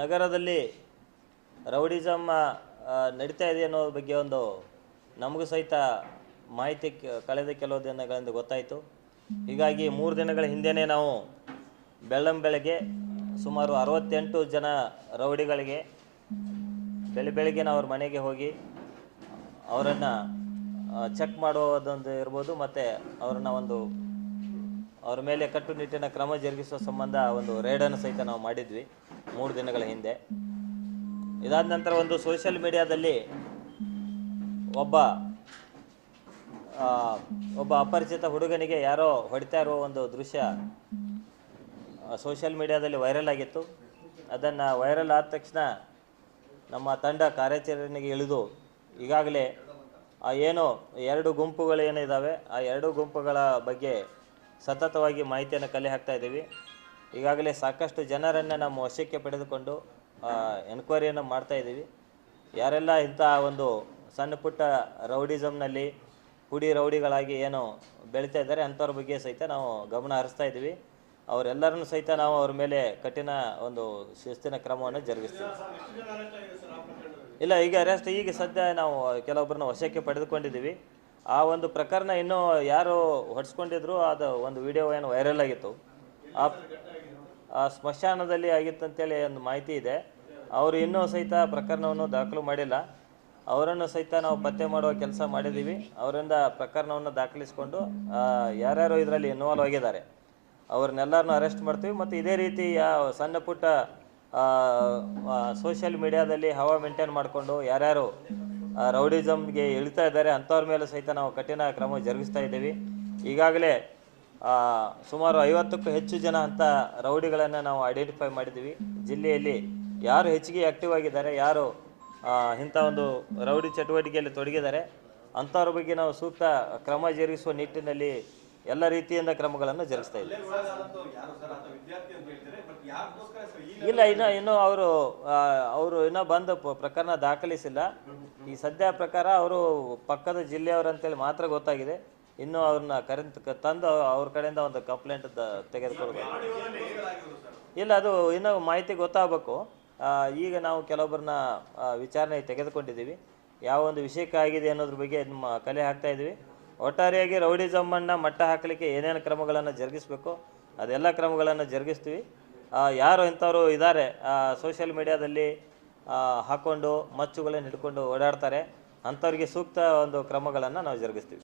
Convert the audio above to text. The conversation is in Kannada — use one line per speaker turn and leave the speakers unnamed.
ನಗರದಲ್ಲಿ ರೌಡಿಸಮ್ ನಡೀತಾ ಇದೆ ಅನ್ನೋ ಬಗ್ಗೆ ಒಂದು ನಮಗೂ ಸಹಿತ ಮಾಹಿತಿ ಕಳೆದ ಕೆಲವು ದಿನಗಳಿಂದ ಗೊತ್ತಾಯಿತು. ಹೀಗಾಗಿ ಮೂರು ದಿನಗಳ ಹಿಂದೆಯೇ ನಾವು ಬೆಳ್ಳಂ ಬೆಳಗ್ಗೆ ಸುಮಾರು ಅರವತ್ತೆಂಟು ಜನ ರೌಡಿಗಳಿಗೆ ಬೆಳಿ ಬೆಳಿಗ್ಗೆ ಅವ್ರ ಮನೆಗೆ ಹೋಗಿ ಅವರನ್ನು ಚೆಕ್ ಮಾಡುವುದೊಂದು ಇರ್ಬೋದು, ಮತ್ತು ಅವ್ರನ್ನ ಒಂದು ಅವ್ರ ಮೇಲೆ ಕಟ್ಟುನಿಟ್ಟಿನ ಕ್ರಮ ಜರುಗಿಸುವ ಸಂಬಂಧ ಒಂದು ರೇಡನ್ನು ಸಹಿತ ನಾವು ಮಾಡಿದ್ವಿ ಮೂರು ದಿನಗಳ ಹಿಂದೆ. ಇದಾದ ನಂತರ ಒಂದು ಸೋಷಿಯಲ್ ಮೀಡಿಯಾದಲ್ಲಿ ಒಬ್ಬ ಒಬ್ಬ ಅಪರಿಚಿತ ಹುಡುಗನಿಗೆ ಯಾರೋ ಹೊಡಿತಾ ಇರುವ ಒಂದು ದೃಶ್ಯ ಸೋಷಿಯಲ್ ಮೀಡಿಯಾದಲ್ಲಿ ವೈರಲ್ ಆಗಿತ್ತು. ಅದನ್ನು ವೈರಲ್ ಆದ ತಕ್ಷಣ ನಮ್ಮ ತಂಡ ಕಾರ್ಯಾಚರಣೆಗೆ ಇಳಿದು ಈಗಾಗಲೇ ಆ ಏನು ಎರಡು ಗುಂಪುಗಳು ಏನಿದ್ದಾವೆ ಆ ಎರಡು ಗುಂಪುಗಳ ಬಗ್ಗೆ ಸತತವಾಗಿ ಮಾಹಿತಿಯನ್ನು ಕಲೆ ಹಾಕ್ತಾ ಇದ್ದೀವಿ. ಈಗಾಗಲೇ ಸಾಕಷ್ಟು ಜನರನ್ನು ನಮ್ಮ ವಶಕ್ಕೆ ಪಡೆದುಕೊಂಡು ಎನ್ಕ್ವೈರಿಯನ್ನು ಮಾಡ್ತಾ ಇದ್ದೀವಿ. ಯಾರೆಲ್ಲ ಇಂಥ ಒಂದು ಸಣ್ಣ ಪುಟ್ಟ ರೌಡಿಸಮ್ನಲ್ಲಿ ಪುಡಿ ರೌಡಿಗಳಾಗಿ ಏನು ಬೆಳೀತಾ ಇದ್ದಾರೆ, ಅಂಥವ್ರ ಬಗ್ಗೆ ಸಹಿತ ನಾವು ಗಮನ ಹರಿಸ್ತಾ ಇದ್ದೀವಿ. ಅವರೆಲ್ಲರನ್ನು ಸಹಿತ ನಾವು ಅವ್ರ ಮೇಲೆ ಕಠಿಣ ಒಂದು ಶಿಸ್ತಿನ ಕ್ರಮವನ್ನು ಜರುಗಿಸ್ತೀವಿ. ಇಲ್ಲ, ಈಗ ಅರೆಸ್ಟ್ ಈಗ ಸದ್ಯ ನಾವು ಕೆಲವೊಬ್ಬರನ್ನ ವಶಕ್ಕೆ ಪಡೆದುಕೊಂಡಿದ್ದೀವಿ. ಆ ಒಂದು ಪ್ರಕರಣ ಇನ್ನೂ ಯಾರು ಹೊಡ್ಸ್ಕೊಂಡಿದ್ರು ಅದು ಒಂದು ವಿಡಿಯೋ ಏನು ವೈರಲ್ ಆಗಿತ್ತು. ಆ ಆ ಸ್ಮಶಾನದಲ್ಲಿ ಆಗಿತ್ತಂತೇಳಿ ಒಂದು ಮಾಹಿತಿ ಇದೆ. ಅವರು ಇನ್ನೂ ಸಹಿತ ಪ್ರಕರಣವನ್ನು ದಾಖಲು ಮಾಡಿಲ್ಲ. ಅವರನ್ನು ಸಹಿತ ನಾವು ಪತ್ತೆ ಮಾಡುವ ಕೆಲಸ ಮಾಡಿದ್ದೀವಿ. ಅವರಿಂದ ಪ್ರಕರಣವನ್ನು ದಾಖಲಿಸಿಕೊಂಡು ಯಾರ್ಯಾರು ಇದರಲ್ಲಿ ಇನ್ವಾಲ್ವ್ ಆಗಿದ್ದಾರೆ. ಅವ್ರನ್ನೆಲ್ಲರನ್ನು ಅರೆಸ್ಟ್ ಮಾಡ್ತೀವಿ. ಮತ್ತು ಇದೇ ರೀತಿ ಸಣ್ಣ ಪುಟ್ಟ ಸೋಷಿಯಲ್ ಮೀಡಿಯಾದಲ್ಲಿ ಹವಾ ಮೇಂಟೈನ್ ಮಾಡಿಕೊಂಡು, ಯಾರ್ಯಾರು ರೌಡಿಸಮ್ಗೆ ಇಳಿತಾ ಇದ್ದಾರೆ. ಅಂಥವ್ರ ಮೇಲೆ ಸಹಿತ ನಾವು ಕಠಿಣ ಕ್ರಮ ಜರುಗಿಸ್ತಾ ಇದ್ದೀವಿ. ಈಗಾಗಲೇ ಸುಮಾರು ಐವತ್ತಕ್ಕೂ ಹೆಚ್ಚು ಜನ ಅಂತ ರೌಡಿಗಳನ್ನು ನಾವು ಐಡೆಂಟಿಫೈ ಮಾಡಿದ್ದೀವಿ. ಜಿಲ್ಲೆಯಲ್ಲಿ ಯಾರು ಹೆಚ್ಚಿಗೆ ಆ್ಯಕ್ಟಿವ್ ಆಗಿದ್ದಾರೆ, ಯಾರು ಇಂಥ ಒಂದು ರೌಡಿ ಚಟುವಟಿಕೆಯಲ್ಲಿ ತೊಡಗಿದ್ದಾರೆ, ಅಂಥವ್ರ ಬಗ್ಗೆ ನಾವು ಸೂಕ್ತ ಕ್ರಮ ಜರುಗಿಸುವ ನಿಟ್ಟಿನಲ್ಲಿ ಎಲ್ಲ ರೀತಿಯಿಂದ ಕ್ರಮಗಳನ್ನು ಜರುಗಿಸ್ತಾ ಇದೆ ಇಲ್ಲ, ಇನ್ನು, ಇನ್ನೂ ಅವರು ಅವರು ಇನ್ನೂ ಬಂದು ಪ್ರಕರಣ ದಾಖಲಿಸಿಲ್ಲ. ಈ ಸದ್ಯ ಪ್ರಕಾರ ಅವರು ಪಕ್ಕದ ಜಿಲ್ಲೆಯವರು ಅಂತೇಳಿ ಮಾತ್ರ ಗೊತ್ತಾಗಿದೆ. ಇನ್ನು ಅವ್ರನ್ನ ಕರೆಂಟ್ ತಂದು ಅವ್ರ ಕಡೆಯಿಂದ ಒಂದು ಕಂಪ್ಲೇಂಟ್ ತೆಗೆದುಕೊಳ್ಬೇಕು. ಇಲ್ಲ, ಅದು ಇನ್ನೂ ಮಾಹಿತಿ ಗೊತ್ತಾಗಬೇಕು. ಈಗ ನಾವು ಕೆಲವೊಬ್ಬರನ್ನ ವಿಚಾರಣೆ ತೆಗೆದುಕೊಂಡಿದ್ದೀವಿ. ಯಾವ ಒಂದು ವಿಷಯಕ್ಕಾಗಿದೆ ಅನ್ನೋದ್ರ ಬಗ್ಗೆ ನಿಮ್ಮ ಕಲೆ ಹಾಕ್ತಾ ಇದ್ದೀವಿ. ಒಟ್ಟಾರೆಯಾಗಿ ರೌಡಿಸಮ್ಮನ್ನು ಮಟ್ಟ ಹಾಕಲಿಕ್ಕೆ ಏನೇನು ಕ್ರಮಗಳನ್ನು ಜರುಗಿಸಬೇಕು, ಅದೆಲ್ಲ ಕ್ರಮಗಳನ್ನು ಜರುಗಿಸ್ತೀವಿ. ಯಾರು ಇಂಥವ್ರು ಇದ್ದಾರೆ ಸೋಷಿಯಲ್ ಮೀಡಿಯಾದಲ್ಲಿ ಹಾಕ್ಕೊಂಡು ಮಚ್ಚುಗಳನ್ನು ಹಿಡ್ಕೊಂಡು ಓಡಾಡ್ತಾರೆ, ಅಂಥವ್ರಿಗೆ ಸೂಕ್ತ ಒಂದು ಕ್ರಮಗಳನ್ನು ನಾವು ಜರುಗಿಸ್ತೀವಿ.